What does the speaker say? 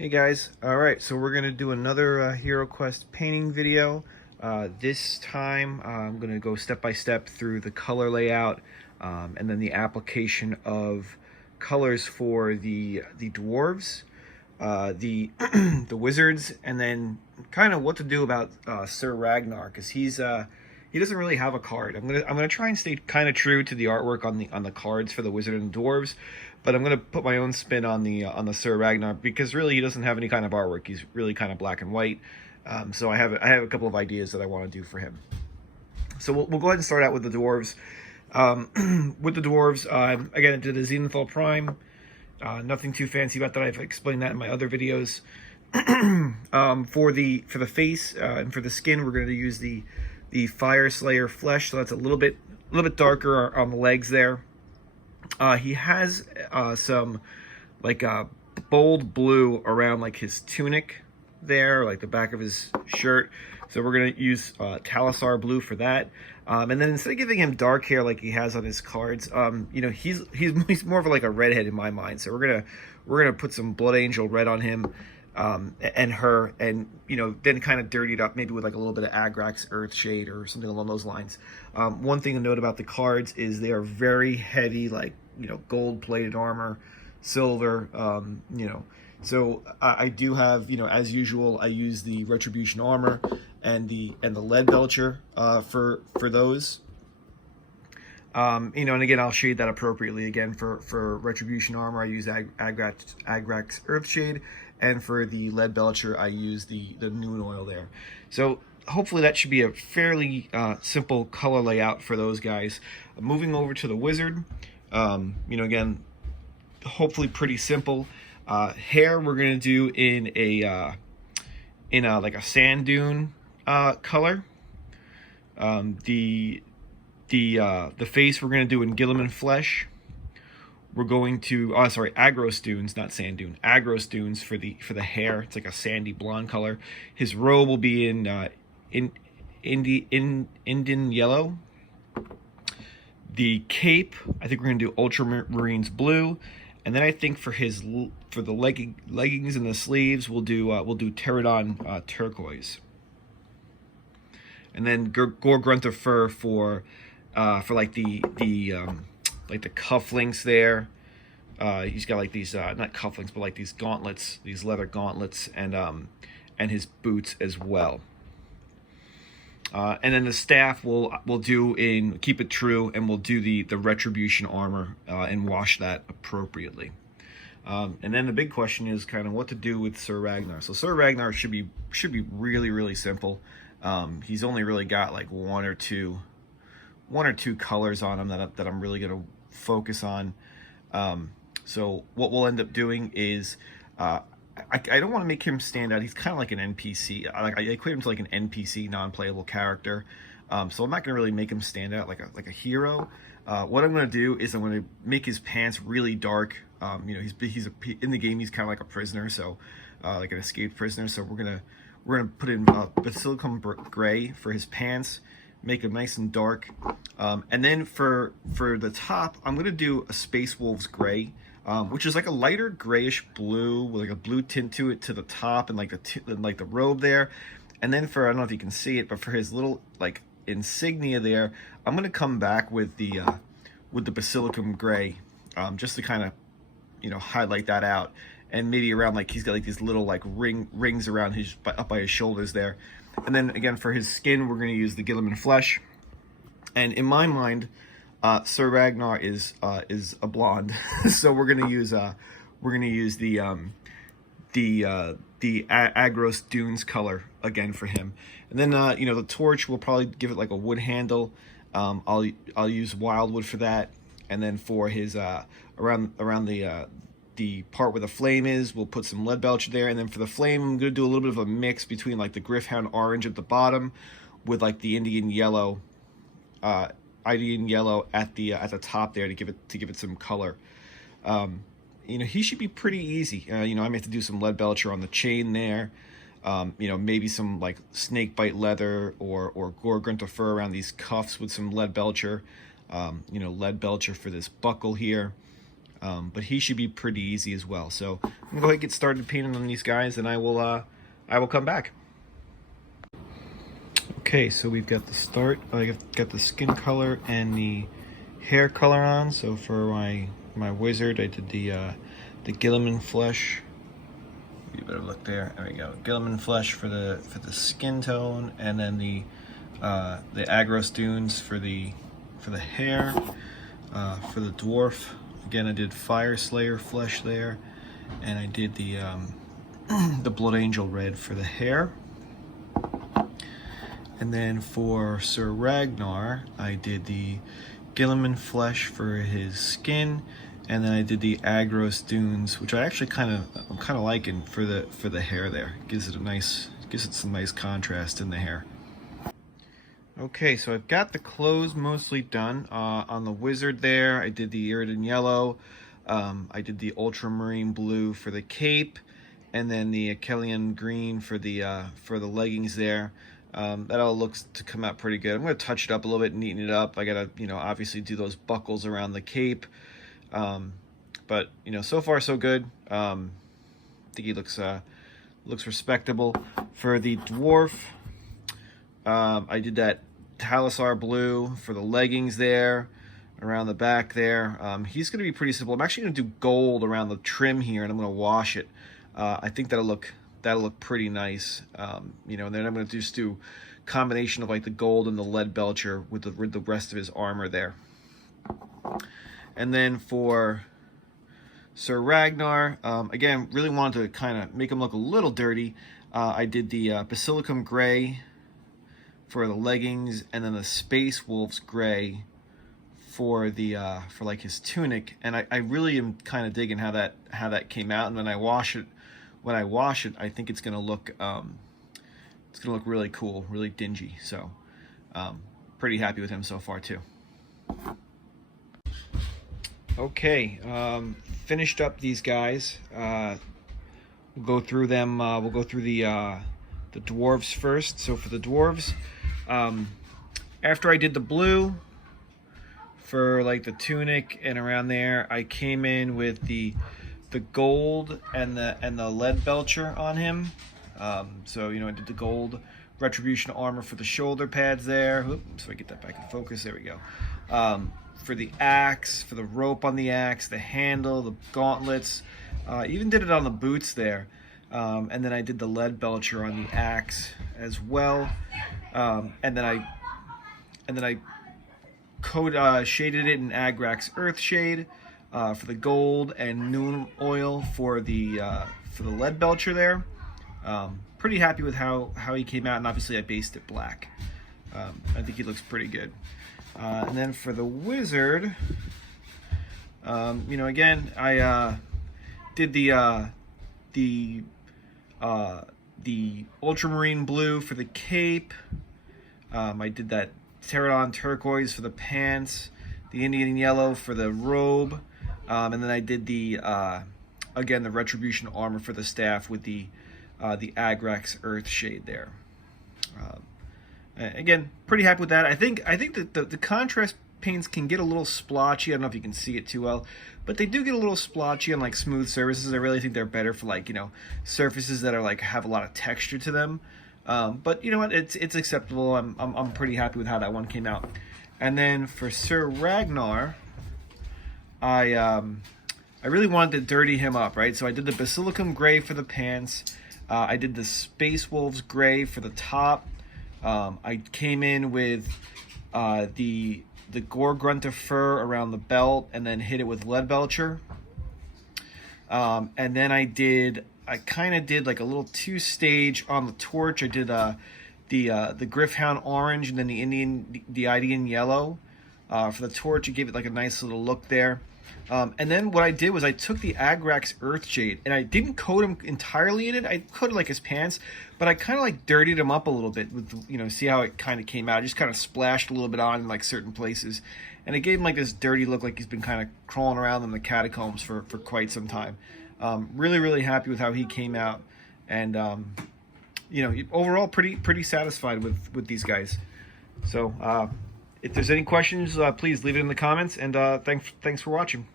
Hey guys, alright, so we're going to do another Heroquest painting video. This time I'm going to go step by step through the color layout and then the application of colors for the dwarves, the the wizards, and then kind of what to do about Sir Ragnar, because he doesn't really have a card. I'm gonna try and stay kind of true to the artwork on the cards for the wizard and dwarves, but I'm gonna put my own spin on the Sir Ragnar, because really he doesn't have any kind of artwork. He's really kind of black and white. So I have a couple of ideas that I want to do for him. So we'll go ahead and start out with the dwarves. With the dwarves, again, I did a Zenithal Prime. Nothing too fancy about that. I've explained that in my other videos. For the face and for the skin, we're going to use the Fire Slayer flesh, so that's a little bit darker on the legs there. He has some like bold blue around like his tunic there, like the back of his shirt. So we're gonna use Talisar blue for that. And then instead of giving him dark hair like he has on his cards, you know, he's more of like a redhead in my mind. So we're gonna put some Blood Angel red on him. And her, and you know, then kind of dirty it up maybe with like a little bit of Agrax Earthshade or something along those lines. One thing to note about the cards is they are very heavy, like, you know, gold plated armor, silver, you know. So I do have, you know, as usual, I use the Retribution armor and the lead belcher for those. You know, and again, I'll shade that appropriately. Again, for Retribution armor, I use Agrax Earthshade, and for the lead belcher, I use the Noon oil there. So hopefully that should be a fairly simple color layout for those guys. Moving over to the wizard, you know, again, hopefully pretty simple. Hair we're gonna do in a like a sand dune color. The face we're going to do in Gilliman Flesh. We're going to, Agros Dunes, not Sand Dune. Agros Dunes for the hair. It's like a sandy blonde color. His robe will be in Indian yellow. The cape, I think we're going to do Ultramarines blue. And then I think for the leggings and the sleeves, we'll do Pterodon turquoise. And then Gore-Grunta fur for like the cufflinks there. He's got like these not cufflinks, but like these gauntlets, these leather gauntlets, and his boots as well. And then the staff we'll keep it true, and we'll do the Retribution armor and wash that appropriately. And then the big question is kind of what to do with Sir Ragnar. So Sir Ragnar should be really simple. He's only really got like one or two colors on him that I'm really going to focus on. So what we'll end up doing is I don't want to make him stand out. He's kind of like an NPC. I equate him to like an NPC, non-playable character. So I'm not going to really make him stand out like a hero. What I'm going to do is I'm going to make his pants really dark. You know, he's in the game. He's kind of like a prisoner, so like an escaped prisoner. So we're gonna put in Basilicum gray for his pants, make them nice and dark, and then for the top, I'm gonna do a Space Wolves gray, which is like a lighter grayish blue with like a blue tint to it to the top and like the robe there. And then for, I don't know if you can see it, but for his little like insignia there, I'm gonna come back with the Basilicum gray, just to kind of, you know, highlight that out. And maybe around, like, he's got like these little like rings around up by his shoulders there. And then again for his skin, we're going to use the Gilliman Flesh. And in my mind, Sir Ragnar is a blonde, so we're going to use the Agros Dunes color again for him. And then you know, the torch, we'll probably give it like a wood handle. I'll use wildwood for that. And then for his around the part where the flame is, we'll put some lead belcher there. And then for the flame, I'm going to do a little bit of a mix between like the Gryph-hound orange at the bottom with like the Indian yellow at the top there to give it some color. You know, he should be pretty easy. You know, I may have to do some lead belcher on the chain there. You know, maybe some like snake bite leather or Gore-Grunta fur around these cuffs with some lead belcher. You know, lead belcher for this buckle here. but he should be pretty easy as well. So I'm gonna go ahead and get started painting on these guys, and I will come back. Okay, so we've got the start. I got the skin color and the hair color on. So for my wizard, I did the Gilliman flesh. You better look there. There we go. Gilliman flesh for the skin tone, and then the Agros dunes for the hair. For the dwarf, again, I did Fire Slayer flesh there, and I did the the Blood Angel red for the hair. And then for Sir Ragnar, I did the Gilliman flesh for his skin, and then I did the Agros dunes, which I actually I'm kind of liking for the hair there. Gives it some nice contrast in the hair. Okay, so I've got the clothes mostly done. On the wizard there, I did the Iridan yellow. I did the ultramarine blue for the cape, and then the Achillean green for the leggings there. That all looks to come out pretty good. I'm going to touch it up a little bit, neaten it up. I got to, obviously do those buckles around the cape. But, so far so good. I think he looks respectable. For the dwarf, I did that Talisar blue for the leggings there, around the back there. He's going to be pretty simple. I'm actually going to do gold around the trim here, and I'm going to wash it. I think that'll look pretty nice. And then I'm going to just do combination of like the gold and the lead belcher with the rest of his armor there. And then for Sir Ragnar, again, really wanted to kind of make him look a little dirty. I did the Basilicum gray for the leggings, and then the Space Wolves gray for the for like his tunic. And I really am kind of digging how that came out. And then when I wash it, I think it's gonna look really cool, really dingy. So pretty happy with him so far too. Okay, finished up these guys. We'll go through them. We'll go through the dwarves first. So for the dwarves, after I did the blue for like the tunic and around there, I came in with the gold and the lead belcher on him. So I did the gold retribution armor for the shoulder pads there. Oops, so I get that back in focus. There we go. For the axe, for the rope on the axe, the handle, the gauntlets, even did it on the boots there. And then I did the lead belcher on the axe as well. And then I shaded it in Agrax Earthshade for the gold, and Noon Oil for the lead belcher there. Pretty happy with how he came out, and obviously I based it black. I think he looks pretty good. And then for the wizard, again, I did the ultramarine blue for the cape. I did that Pterodon turquoise for the pants, the Indian yellow for the robe, and then I did the again the retribution armor for the staff with the Agrax Earthshade there. Again, pretty happy with that. I think that the contrast paints can get a little splotchy. I don't know if you can see it too well, but they do get a little splotchy on like smooth surfaces. I really think they're better for like surfaces that are like have a lot of texture to them. But you know what? It's acceptable. I'm pretty happy with how that one came out. And then for Sir Ragnar, I really wanted to dirty him up, right? So I did the Basilicum gray for the pants. I did the Space Wolves gray for the top. I came in with the Gore-Grunta fur around the belt, and then hit it with lead belcher. And then I kind of did like a little two-stage on the torch. I did the Griffhound orange, and then the Indian yellow for the torch. It gave it like a nice little look there. And then what I did was I took the Agrax Earthshade, and I didn't coat him entirely in it. I coated like his pants, but I kind of like dirtied him up a little bit with, see how it kind of came out. I just kind of splashed a little bit on in like certain places, and it gave him like this dirty look, like he's been kind of crawling around in the catacombs for quite some time. Really, really happy with how he came out, and overall pretty satisfied with these guys. So if there's any questions, please leave it in the comments, and thanks for watching.